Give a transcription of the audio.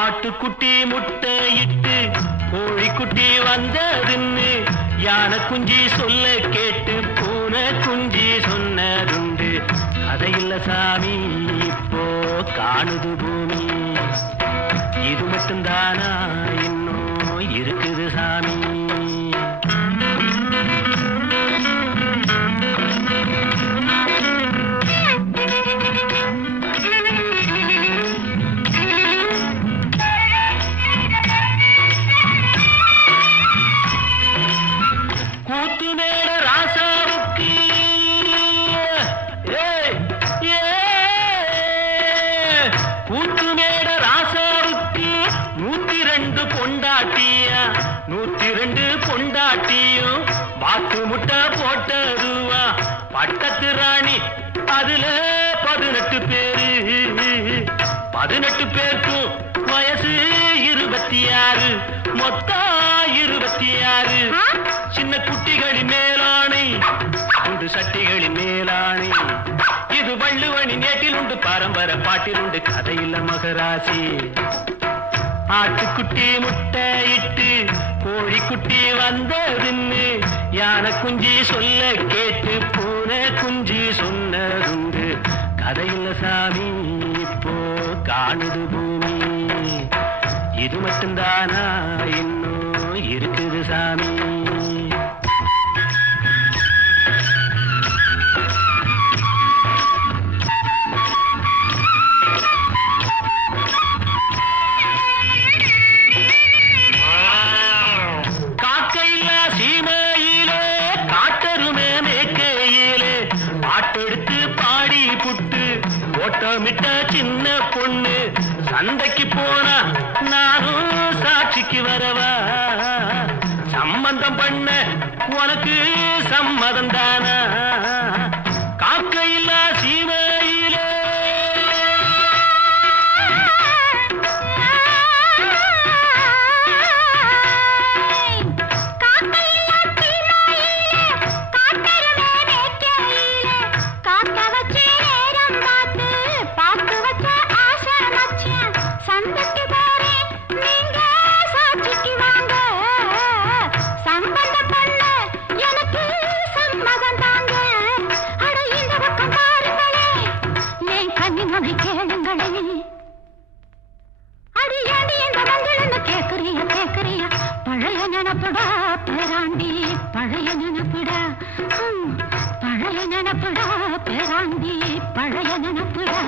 ஆட்டுக்குட்டி முட்டையிட்டு கோழிக்குட்டி வந்ததுன்னு யானை குஞ்சி சொல்ல கேட்டு பூனை குஞ்சி சொன்னதுண்டு. கதையில்ல சாமி இப்போ காணுது பூமி, இது மட்டும்தானா இன்னும் இருக்குது சாமி. பொண்டாட்டியும் வாக்கு முட்டை போட்டதுவா பட்டத்து ராணி, அதுல 18 பேரு. 18 பேருக்கும் வயசு 26, மொத்தம் 26. சின்ன குட்டிகளின் மேலானை உண்டு, சட்டிகளின் மேலானை. இது வள்ளுவனி நேட்டில் உண்டு, பரம்பரை பாட்டில் உண்டு, கதையில்ல மகராசி. ஆட்டுக்குட்டி முட்டையிட்டு கோழிக்குட்டி வந்ததுன்னு யானை குஞ்சி சொல்ல கேட்டு பூனை குஞ்சி சொன்னதுண்டு. கதையில்ல சாமி இப்போ காணுது பூமி, இது மட்டும்தானா இன்னும் இருக்குது சாமி. ஓட்டமிட்ட சின்ன பொண்ணு சந்தைக்கு போனா நானும் சாட்சிக்கு வரவா? சம்பந்தம் பண்ண உனக்கு சம்மதம் தானா? காக்கையில்லா சீமையிலே பழைய நினப்புடா பேராண்டி, பழைய நினப்புடா, பழைய நினப்புடா பேராண்டி, பழைய நினப்புடா.